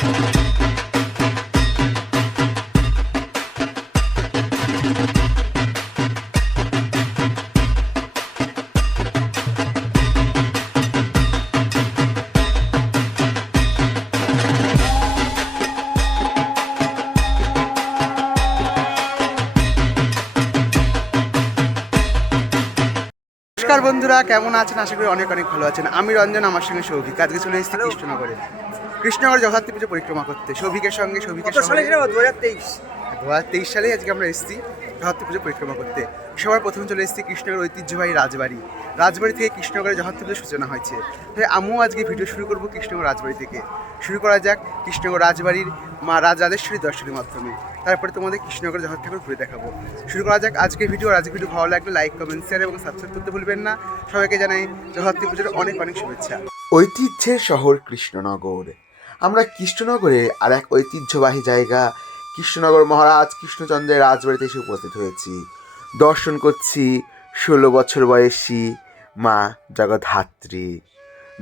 নমস্কার বন্ধুরা, কেমন আছেন? আশা করি অনেক অনেক ভালো আছেন। আমি রঞ্জন, আমার সঙ্গে সৌভিক। আজকে চলে এসেছি কৃষ্ণনগর জগদ্ধাত্রী পুজো পরিক্রমা করতে সৌভিকের সঙ্গে। 2023 সালে আজকে আমরা এসেছি জগদ্ধাত্রী পুজো পরিক্রমা করতে। সবার প্রথমে চলে এসেছি কৃষ্ণনগর ঐতিহ্যবাহী রাজবাড়ি থেকে কৃষ্ণনগরে জগদ্ধাত্রী পুজোর সূচনা হয়েছে। তাই আমিও আজকে ভিডিও শুরু করব কৃষ্ণনগর রাজবাড়ি থেকে। শুরু করা যাক কৃষ্ণনগর রাজবাড়ির মা রাজরাজেশ্বরী দর্শনের মাধ্যমে। তারপরে তোমাদের কৃষ্ণনগর জগদ্ধাত্রী ঠাকুর ঘুরে দেখাবো। শুরু করা যাক আজকের ভিডিও। আজকের ভিডিও ভালো লাগলে লাইক, কমেন্ট, শেয়ার এবং সাবস্ক্রাইব করতে ভুলবেন না। সবাইকে জানাই জগদ্ধাত্রী পুজোর অনেক অনেক শুভেচ্ছা। ঐতিহ্যের শহর কৃষ্ণনগর। আমরা কৃষ্ণনগরে আর এক ঐতিহ্যবাহী জায়গা কৃষ্ণনগর মহারাজ কৃষ্ণচন্দ্রের রাজবাড়িতে এসে উপস্থিত হয়েছি। দর্শন করছি 16 বছর বয়সী মা জগদ্ধাত্রী।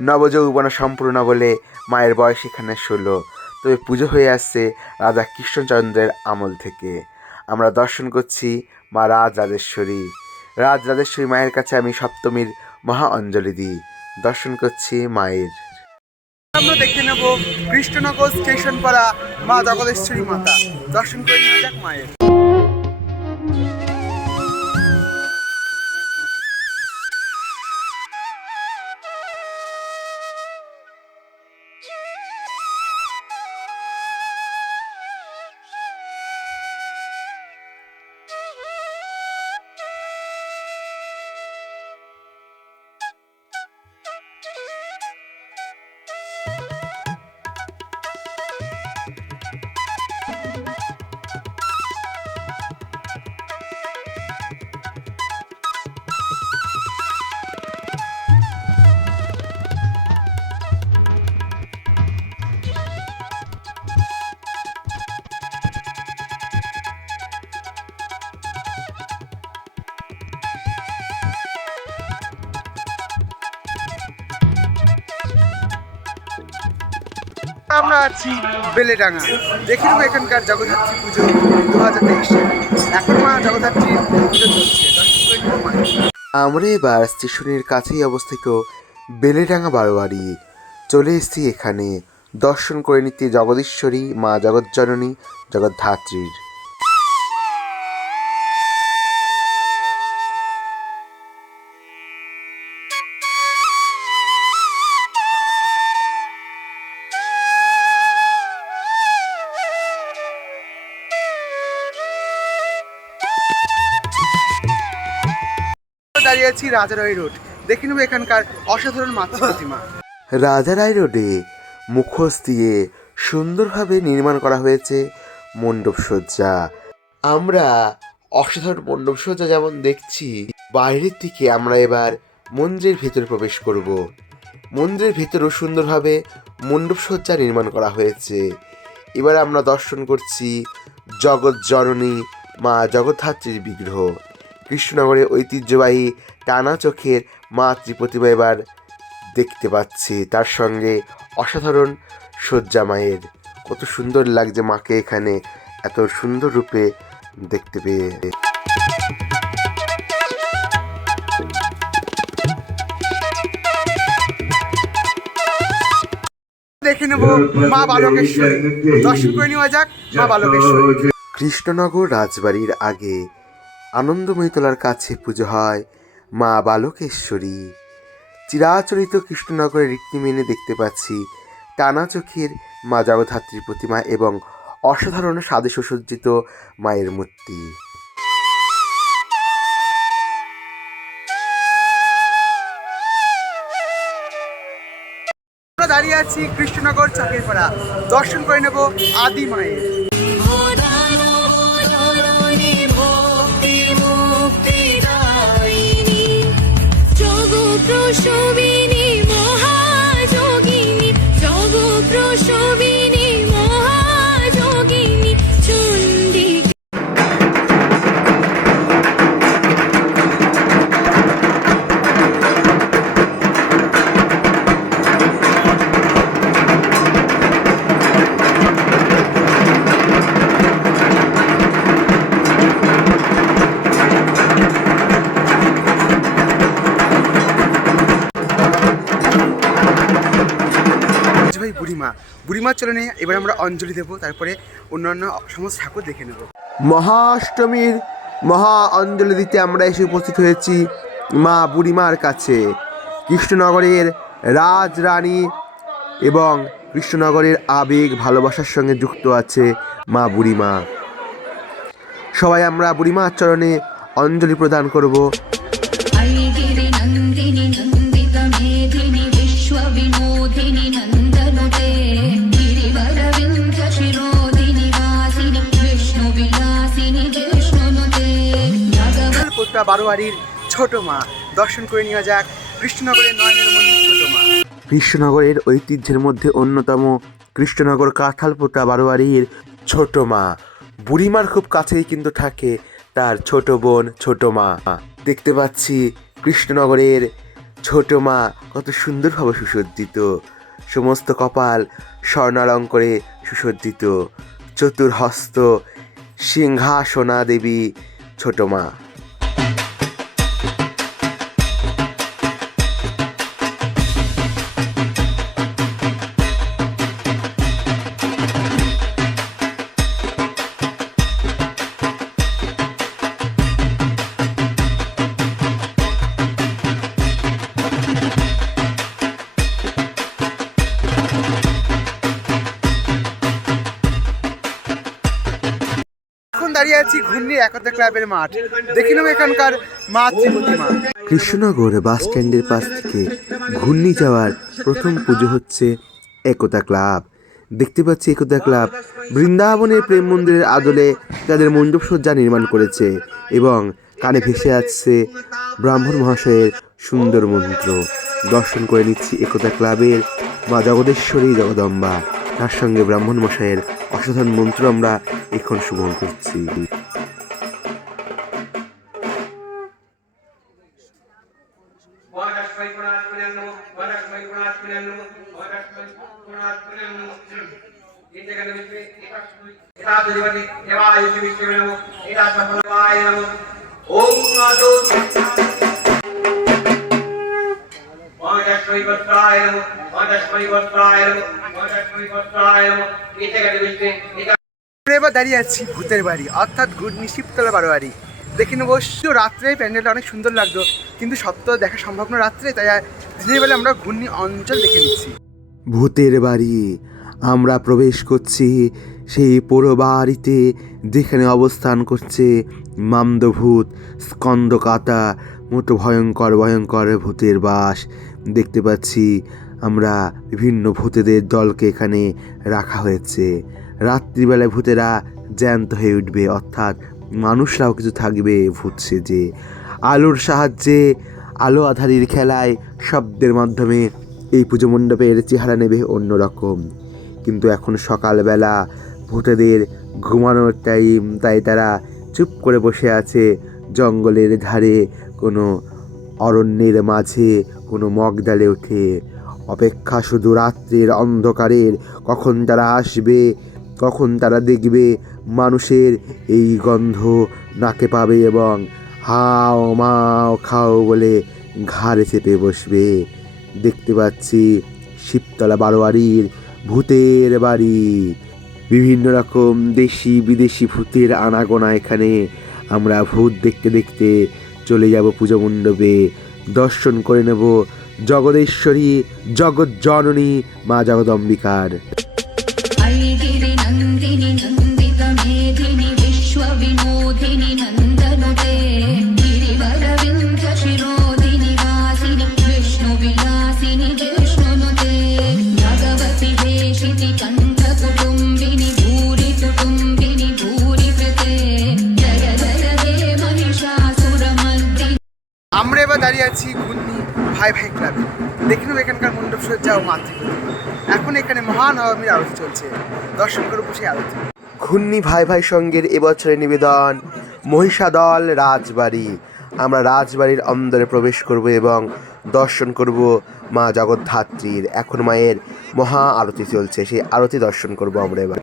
নবযৌবন সম্পূর্ণ বলে মায়ের বয়স এখানে 16, তবে পুজো হয়ে আসছে রাজা কৃষ্ণচন্দ্রের আমল থেকে। আমরা দর্শন করছি মা রাজরাজেশ্বরী মায়ের কাছে আমি সপ্তমীর মহা অঞ্জলি দিই। দর্শন করছি মায়ের। আমরা দেখে নেব কৃষ্ণনগর স্টেশন পাড়া মা জগদেশ্বরী মাতা। দর্শন করে নেওয়া যাক মায়ের। আমরা আছি বেলেডাঙ্গা। দেখে নেবো এখানকার জগদ্ধাত্রী পুজো 2023 এখন মা জগদ্ধাত্রীর পুজো চলছে। আমরা এবার স্টেশনের কাছেই অবস্থিত বেলেডাঙ্গা বারোয়ারি চলে এসেছি। এখানে দর্শন করে নিতে জগদীশ্বরী মা জগজ্জননী জগদ্ধাত্রীর। দাঁড়িয়ে আছি রাজারাই রোড। দেখে নেবো এখানকার অসাধারণ মাতা প্রতিমা। রাজারাই রোডে মুখোশ দিয়ে সুন্দরভাবে নির্মাণ করা হয়েছে মণ্ডপসজ্জা। আমরা অসাধারণ মণ্ডপসজ্জা যেমন দেখছি, বাইরের দিকে আমরা এবার মন্দিরের ভেতরে প্রবেশ করব। মন্দিরের ভেতরেও সুন্দরভাবে মণ্ডপসজ্জা নির্মাণ করা হয়েছে। এবার আমরা দর্শন করছি জগজ্জননী মা জগদ্ধাত্রীর বিগ্রহ। কৃষ্ণনগরের ঐতিহ্যবাহী টানা চোখের মা ত্রিপ্রতিমা এবার দেখতে পাচ্ছি। তার সঙ্গে অসাধারণ সজ্জা মায়ের। কত সুন্দর লাগছে মাকে এখানে এত সুন্দর রূপে দেখতে পেয়ে। দেখে নেব মা বালকেশ্বরী। দর্শন করে নেওয়া যাক মা বালকেশ্বরী। কৃষ্ণনগর রাজবাড়ির আগে আনন্দময়ীতলার কাছে পুজো হয় মা বালকেশ্বরী। চিরাচরিত কৃষ্ণনগরের রীতি মেনে দেখতে পাচ্ছি টানা চোখের মা জগদ্ধাত্রীর প্রতিমা এবং অসাধারণ সাজে সুসজ্জিত মায়ের মূর্তি। আমরা দাঁড়িয়ে আছি কৃষ্ণনগর চাকের পাড়া। দর্শন করে নেব আদি মায়ের। প্রসবিনী মহাযোগিনী জগপ্রসবিনী মহাযোগিনী চণ্ডিকা। বুড়িমার চলনে এবার আমরা অঞ্জলি দেবো, তারপরে অন্যান্য সমস্ত ঠাকুর দেখে নেব। মহাষ্টমীর মহা অঞ্জলি দিতে আমরা এসে উপস্থিত হয়েছি মা বুড়িমার কাছে। কৃষ্ণনগরের রাজরানী এবং কৃষ্ণনগরের আবেগ ভালোবাসার সঙ্গে যুক্ত আছে মা বুড়িমা। সবাই আমরা বুড়িমার চরণে অঞ্জলি প্রদান করব। ऐगिरि नन्दिनि नन्दित मेधिनि विश्वविनोदिनि नन्दनुते गिरिवरविन्ध्य शिरोदिनि वासिनि विष्णुविलासिनि जिष्णुनुते भगवती পোতা বারোয়ারির ছোট মা, দর্শন করে নেওয়া যাক কৃষ্ণনগরের নয়নের মণি ছোট মা। কৃষ্ণনগরের ঐতিহ্যের মধ্যে অন্যতম কৃষ্ণনগর কাঁঠালপোতা বারোয়ারির ছোট মা। বুড়িমার খুব কাছেই কিন্তু থাকে তার ছোট বোন ছোট মা। দেখতে পাচ্ছি কৃষ্ণনগরের ছোট মা কত সুন্দরভাবে সুসজ্জিত, সমস্ত কপাল স্বর্ণালঙ্কারে সুসজ্জিত, চতুর্হস্ত সিংহাসনা দেবী ছোট মা। এখন দাঁড়িয়ে আছি ঘূর্ণি একতা ক্লাবের মাঠ, দেখে নেব এখানকার মা ত্রিমূর্তি মা। কৃষ্ণনগর বাস স্ট্যান্ডের পাশ থেকে ঘূর্ণি যাওয়ার প্রথম পুজো হচ্ছে একতা ক্লাব। দেখতে পাচ্ছি একতা ক্লাব বৃন্দাবনের প্রেম মন্দিরের আদলে তাদের মণ্ডপসজ্জা নির্মাণ করেছে এবং কানে ভেসে আসছে ব্রাহ্মণ মহাশয়ের সুন্দর মন্ত্র। দর্শন করে নিচ্ছি একতা ক্লাবের মা জগদেশ্বরী জগদম্বা, তার সঙ্গে ব্রাহ্মণ মশাইয়ের অসাধারণ মন্ত্র আমরা এখন শ্রবণ করছি। এবার দাঁড়িয়ে আছি ভূতের বাড়ি অর্থাৎ ঘূর্ণি শিবতলা বারোয়ারি। দেখে নেব রাত্রে প্যান্ডেলটা অনেক সুন্দর লাগতো, কিন্তু সব তো দেখা সম্ভব না রাত্রে, তাই দিনের বেলা আমরা ঘূর্ণি অঞ্চল দেখে নিচ্ছি। ভূতের বাড়ি আমরা প্রবেশ করছি সেই পুরো বাড়িতে, যেখানে অবস্থান করছে মামদভূত স্কন্দকাতা মতো ভয়ঙ্কর ভয়ঙ্কর ভূতের বাস। দেখতে পাচ্ছি আমরা বিভিন্ন ভূতেদের দলকে এখানে রাখা হয়েছে। রাত্রিবেলায় ভূতেরা জ্যান্ত হয়ে উঠবে, অর্থাৎ মানুষরাও কিছু থাকবে ভূত সেজে। আলোর সাহায্যে আলো আধারির খেলায় শব্দের মাধ্যমে এই পুজো মণ্ডপের চেহারা নেবে অন্যরকম। কিন্তু এখন সকালবেলা ভূতেদের ঘুমানোর টাইম, তাই তারা চুপ করে বসে আছে জঙ্গলের ধারে, কোনো অরণ্যের মাঝে, কোনো মগডালে উঠে অপেক্ষা শুধু রাত্রির অন্ধকারের, কখন তারা আসবে, কখন তারা দেখবে মানুষের এই গন্ধ নাকে পাবে এবং হাও মাও খাও বলে ঘাড়ে চেপে বসবে। দেখতে পাচ্ছি শিবতলা বারোয়ারির ভূতের বাড়ি, বিভিন্ন রকম দেশি বিদেশি ভূতের আনাগোনা এখানে। আমরা ভূত দেখতে দেখতে চলে যাব পুজো মণ্ডপে, দর্শন করে নেব জগদেশ্বরী জগৎ জননী মা জগদম্বিকার। ऐगिरि नन्दिनि नन्दित मेधिनि विश्वविनोदिनि नन्दनुते गिरिवरविन्ध्य शिरोदिनि वासिनि विष्णुविलासिनि जिष्णुनुते भगवति देशिति कण्ठकुटुम्बिनि भूरि कुटुम्बिनि भूरि कृते जय जय हे महिषासुरमर्दिनि। আমরা এবার দাঁড়িয়ে আছি ঘূর্ণি ভাই ভাই ক্লাবে, দেখে নেব এখানকার মণ্ডপ সজ্জা ও মাতৃপূজা। এখন এখানে মহানবমীর আরতি চলছে, দর্শন করে বসে আরতি। ঘূর্ণি ভাই ভাই সঙ্গের এবছরের নিবেদন মহিষাদল রাজবাড়ি। আমরা রাজবাড়ির অন্দরে প্রবেশ করব এবং দর্শন করব মা জগদ্ধাত্রীর। এখন মায়ের মহা আরতি চলছে, সেই আরতি দর্শন করব আমরা এবার।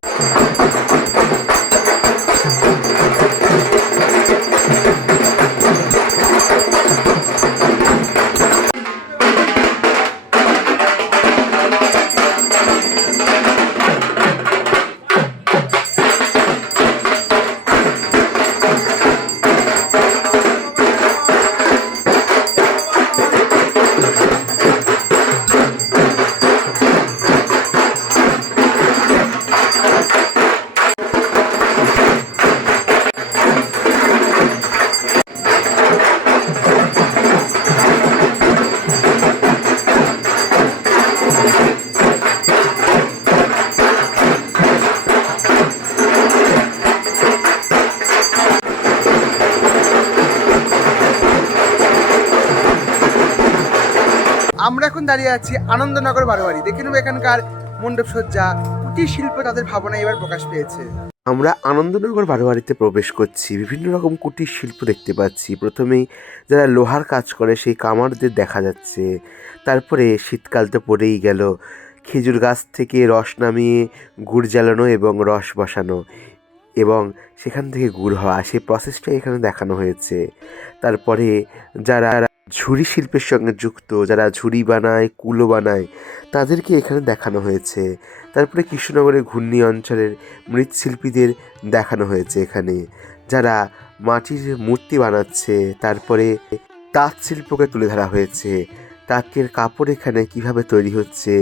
দাঁড়িয়ে আছি আনন্দনগর বারোয়ারি। দেখে নেবো এখানকার মণ্ডপ সজ্জা, কুটির শিল্প তাদের ভাবনা এবার প্রকাশ পেয়েছে। আমরা আনন্দনগর বারোয়ারিতে প্রবেশ করছি। বিভিন্ন রকম কুটির শিল্প দেখতে পাচ্ছি। প্রথমেই যারা লোহার কাজ করে সেই কামারদের দেখা যাচ্ছে। তারপরে শীতকাল তো পড়েই গেল, খেজুর গাছ থেকে রস নামিয়ে গুড় জ্বালানো এবং রস বসানো এবং সেখান থেকে গুড় হওয়া, সেই প্রসেসটা এখানে দেখানো হয়েছে। তারপরে যারা ঝুড়ি শিল্পের সঙ্গে যুক্ত, যারা ঝুড়ি বানায়, কুলো বানায়, তাদেরকে এখানে দেখানো হয়েছে। তারপরে কৃষ্ণনগরের ঘূর্ণি অঞ্চলের মৃৎশিল্পীদের দেখানো হয়েছে এখানে, যারা মাটির মূর্তি বানাচ্ছে। তারপরে তাঁত শিল্পকে তুলে ধরা হয়েছে। তাঁতের কাপড় এখানে কিভাবে তৈরি হচ্ছে,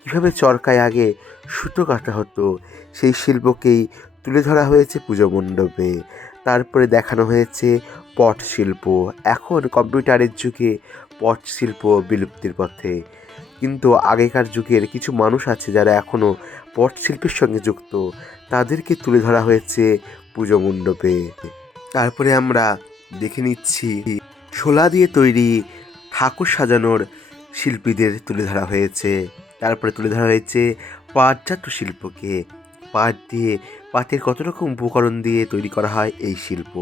কিভাবে চরকায় আগে সুতো কাটা হতো, সেই শিল্পকেই তুলে ধরা হয়েছে পুজো মণ্ডপে। তারপরে দেখানো হয়েছে পট শিল্প। এখন কম্পিউটারের যুগে পট শিল্প বিলুপ্তির পথে, কিন্তু আগেকার যুগের কিছু মানুষ আছে যারা এখনও পট শিল্পের সঙ্গে যুক্ত, তাদেরকে তুলে ধরা হয়েছে পুজো মণ্ডপে। তারপরে আমরা দেখে নিচ্ছি শোলা দিয়ে তৈরি ঠাকুর সাজানোর শিল্পীদের তুলে ধরা হয়েছে। তারপরে তুলে ধরা হয়েছে পাটজাত শিল্পকে, পাটের কত রকম উপকরণ দিয়ে তৈরি করা হয় এই শিল্প।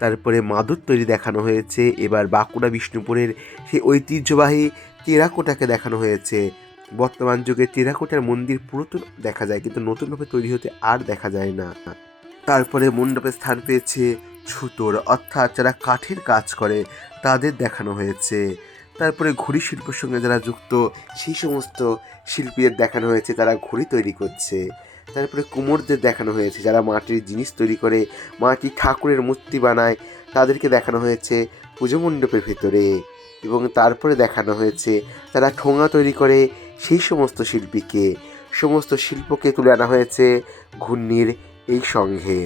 তারপরে মাদুর তৈরি দেখানো হয়েছে। এবার বাঁকুড়া বিষ্ণুপুরের সেই ঐতিহ্যবাহী টেরাকোটাকে দেখানো হয়েছে। বর্তমান যুগে টেরাকোটার মন্দির পুরাতন দেখা যায়, কিন্তু নতুনভাবে তৈরি হতে আর দেখা যায় না। তারপরে মণ্ডপে স্থান পেয়েছে ছুতোর, অর্থাৎ যারা কাঠের কাজ করে তাদের দেখানো হয়েছে। তারপরে ঘুড়ি শিল্পের সঙ্গে যারা যুক্ত সেই সমস্ত শিল্পীদের দেখানো হয়েছে, তারা ঘুড়ি তৈরি করছে। তারপরে কুমোরদের দেখানো হয়েছে, যারা মাটির জিনিস তৈরি করে, মাটির ঠাকুরের মূর্তি বানায়, তাদেরকে দেখানো হয়েছে পুজো মণ্ডপের ভেতরে। এবং তারপরে দেখানো হয়েছে যারা ঠোঙা তৈরি করে সেই সমস্ত শিল্পীকে, সমস্ত শিল্পকে তুলে আনা হয়েছে ঘূর্ণির এই সংঘে।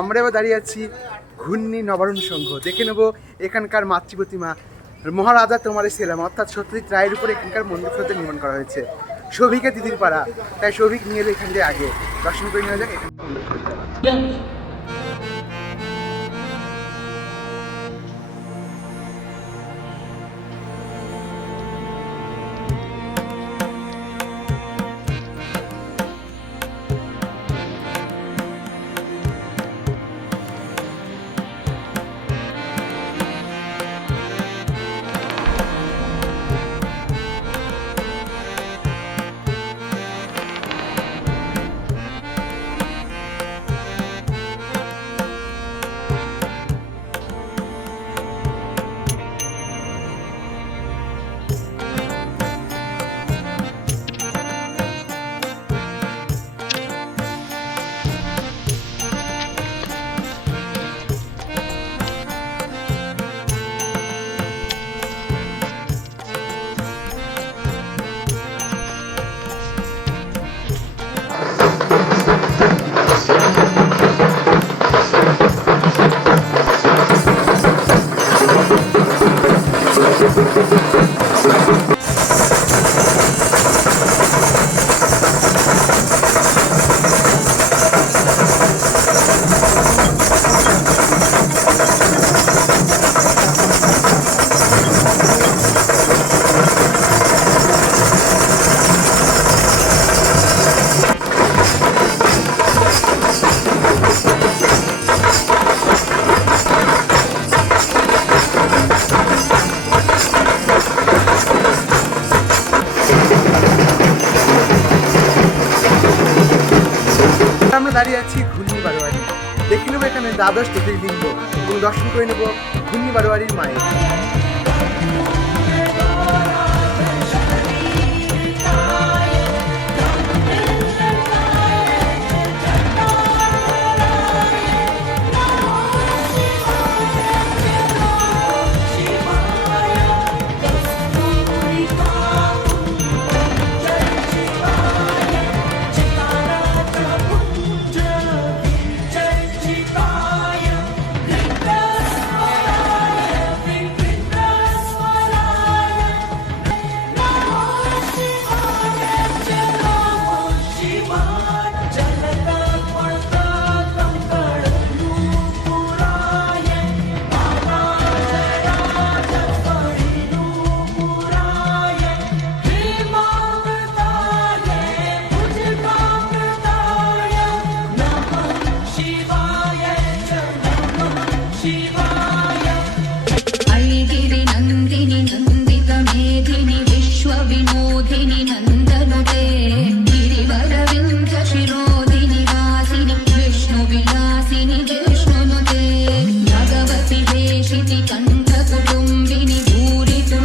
আমরা এবার দাঁড়িয়ে আছি ঘূর্ণি নবারুণ সংঘ। দেখে নেবো এখানকার মাতৃ প্রতিমা মহারাজা তোমার ছিলাম, অর্থাৎ সত্যজিৎ রায়ের উপরে এখানকার মণ্ডপ সজ্জা নির্মাণ করা হয়েছে। সৌভিকের দিদির পাড়া, তাই সৌভিক নিয়ে এলো এখান দিয়ে আগে দর্শন করে নেওয়া যাক এখানে মণ্ডপ সজ্জা। আমরা দাঁড়িয়ে আছি ঘূর্ণি বারোয়ারি। দেখে নেবো এখানে দ্বাদশ জ্যোতির্লিঙ্গ এবং দর্শন করে নেবো ঘূর্ণি বারোয়ারির মায়ের।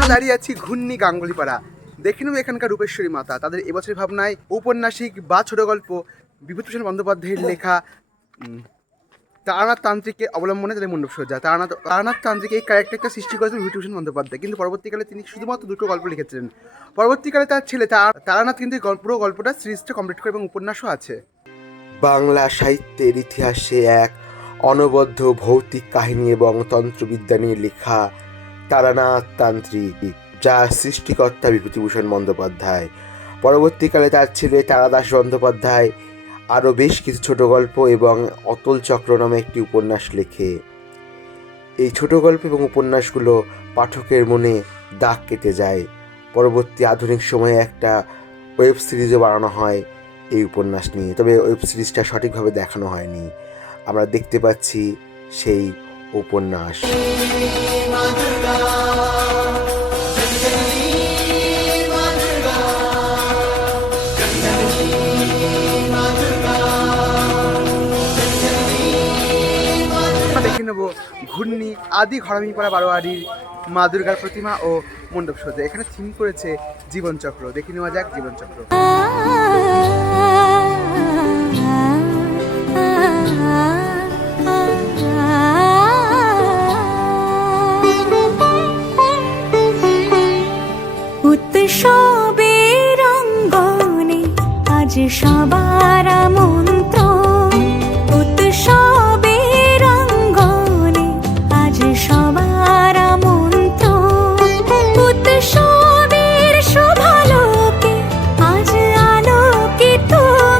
আমরা দাঁড়িয়ে আছি ঘূর্ণি গাঙ্গুলিপাড়া। দেখে নেব এখানকার রূপেশ্বরী মাতা। তাদের এবছরের ভাবনায় ঔপন্যাসিক বা ছোট গল্প বিভূতিভূষণ বন্দ্যোপাধ্যায়ের লেখা তারানাথ তান্ত্রিককে অবলম্বনে তাদের মণ্ডপসজ্জা। তারানাথ তান্ত্রিক এই ক্যারেক্টারটা সৃষ্টি করেছেন বিভূতিভূষণ বন্দ্যোপাধ্যায়, কিন্তু পরবর্তীকালে তিনি শুধুমাত্র দুটো গল্প লিখেছিলেন। পরবর্তীকালে তার ছেলে তারানাথ কিন্তু পুরো গল্পটা সিরিজটা কমপ্লিট করে এবং উপন্যাসও আছে। বাংলা সাহিত্যের ইতিহাসে এক অনবদ্য ভৌতিক কাহিনী এবং তন্ত্রবিদ্যা নিয়ে লেখা তারানাথ তান্ত্রিক, যার সৃষ্টিকর্তা বিভূতিভূষণ বন্দ্যোপাধ্যায়। পরবর্তীকালে তার ছেলে তারাদাস বন্দ্যোপাধ্যায় আরও বেশ কিছু ছোট গল্প এবং অতল চক্র নামে একটি উপন্যাস লেখে। এই ছোট গল্প এবং উপন্যাসগুলো পাঠকের মনে দাগ কেটে যায়। পরবর্তী আধুনিক সময়ে একটা ওয়েব সিরিজও বানানো হয় এই উপন্যাস নিয়ে, তবে ওয়েব সিরিজটা সঠিকভাবে দেখানো হয়নি। আমরা দেখতে পাচ্ছি সেই উপন্যাস। দেখে নেব ঘূর্ণি আদি ঘরামিপাড়া বারোয়ারির মা দুর্গার প্রতিমা ও মণ্ডপসজ্জা। এখানে থিম করেছে জীবনচক্র। দেখে নেওয়া যাক জীবনচক্র। উৎসবের অঙ্গনে আজ সবার মন্ত্র, উৎসবের অঙ্গনে আজ সবার মন্ত্র, উৎসবের শোভালোকে আজ আলোকিত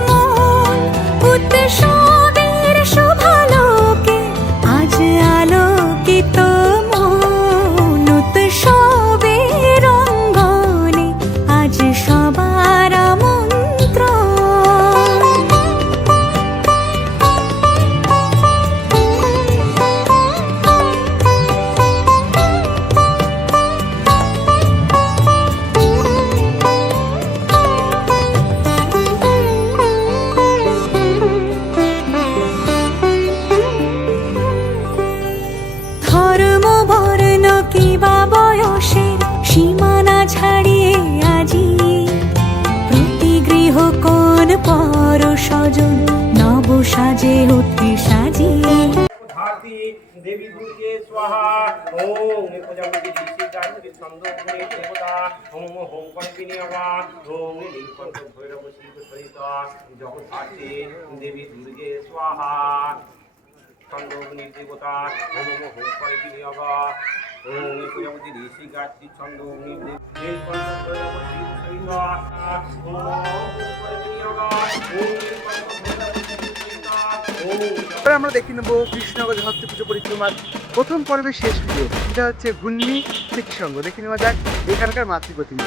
মন, উৎসবের শোভালোকে আজ আলোকিত মন, উৎসবের অঙ্গনে আজ সবার মন্ত্র। ধর্ম বর্ণ কিবা বয়সের সীমানা ছাড়িয়ে আজি প্রতি গৃহ কোন পর স্বজন নব সাজে উঠে সাজি। भारती देवी दुर्गे स्वाहा ओम प्रजापति ऋषि गायत्री छंदोग्नि देवता ओम ओम कल्पिनी नमः ओम नीलकंठ भैरव शिव सहित जगत भारती देवी दुर्गे स्वाहा छंदोग्नि देवता ओम ओम कल्पिनी नमः ओम प्रजापति ऋषि गायत्री छंदोग्नि नीलकंठ भैरव शिव सहित ओम ओम कल्पिनी नमः ओम नीलकंठ भैरव शिव सहित ओम। এবার আমরা দেখে নেব কৃষ্ণনগর জগত্রী পুজো পরিক্রমার প্রথম পর্বের শেষ ভিডিও। এটা হচ্ছে ঘূর্ণি স্মৃতিসঙ্গ। দেখে নেওয়া যাক এখানকার মাতৃ প্রতিমা।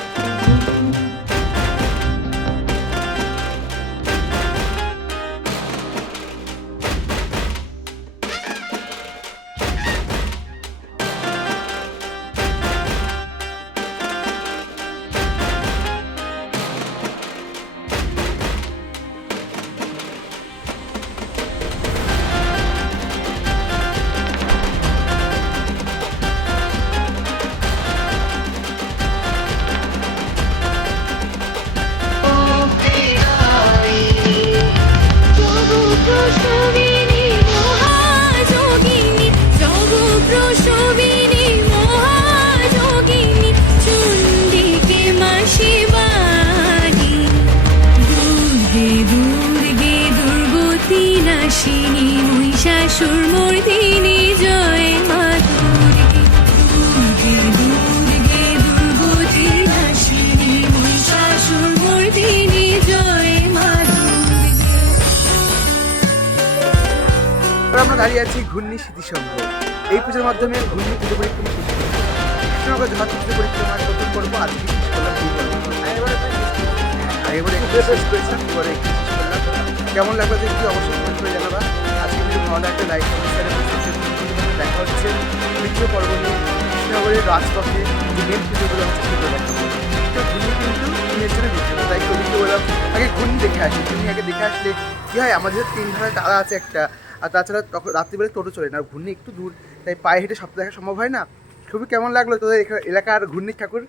জগৎপ্রসবিনী মহাযোগিনী, জগৎপ্রসবিনী মহাযোগিনী, চণ্ডিকে মাসি বাণী, দুর্গে দুর্গে দুর্গতি নাশিনী, মহিষাসুর মর্দিনী, জয় মা দুর্গে, দুর্গে দুর্গে দুর্গতি নাশিনী, মহিষাসুর মর্দিনী, জয় মা দুর্গে। এবার আমরা দাঁড়িয়ে আছি ঘূর্ণি স্মৃতিসঙ্গ। এই পুজোর মাধ্যমে ঘূর্ণি পুজো পরিক্রমা শেষ হয়েছে। কৃষ্ণনগর জগত্রী পুজো পরিক্রমার প্রথম পর্ব আজকে শেষ করলাম। আগেবারে একটু শেষ করেছিলাম, এবারে একটু শেষ করলাম। কেমন লাগলো দেখি অবশ্যই কমেন্ট করে জানাবা। আজকে ভিডিও ভালো লাগলে লাইক করুন, শেয়ার করুন, দেখা হচ্ছে দ্বিতীয় পর্ব নিয়ে। কৃষ্ণনগরের রাজপথে যে মেন পুজোগুলো হচ্ছে সেগুলো দেখাবো। তো ঘূর্ণি কিন্তু মেয়ের জন্য বিখ্যাত, তাই কবিকে বললাম আগে ঘূর্ণি দেখে আসি। ঘূর্ণি আগে দেখে আসলে কী হয়, আমাদের তিন ধারে তারা আছে একটা, আর তাছাড়া তখন রাত্রিবেলা টোটো চলে না, আর ঘূর্ণি একটু দূর, তাই পায়ে হেঁটে সব দেখা সম্ভব হয় না। খুবই কেমন লাগলো তোদের এলাকার ঘূর্ণি ঠাকুর?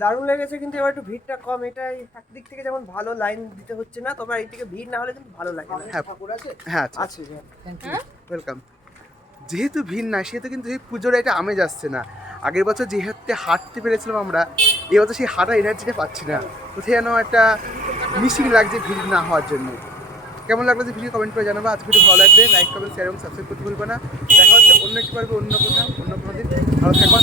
দারুণ লেগেছে, কিন্তু এবার একটু ভিড়টা কম। এটাই একদিক থেকে যেমন ভালো, লাইন দিতে হচ্ছে না, তবে এই থেকে ভিড় না হলে কিন্তু ভালো লাগে না। হ্যাঁ ঠাকুর আছে? হ্যাঁ আচ্ছা আছে, থ্যাংক ইউ। ওয়েলকাম। যেহেতু ভিড় না সেহেতু কিন্তু এই পুজোর একটা আমেজ আসছে না। আগের বছর যে হাঁটতে হাঁটতে পেরেছিলাম আমরা, এবছর সেই হাঁটা এনার্জিটা পাচ্ছি না। কোথায় যেন একটা মিসিং লাগছে ভিড় না হওয়ার জন্য। কেমন লাগলো যে ভিডিও কমেন্ট করে জানাবো। আজকে ভিডিও ভালো লাগলে লাইক কমেন্ট শেয়ার এবং সাবস্ক্রাইব করতে ভুলবে না। দেখা হচ্ছে অন্য একটি পর্বে, অন্য কোথাও, অন্য কোনো দিন। ভালো থাকবা।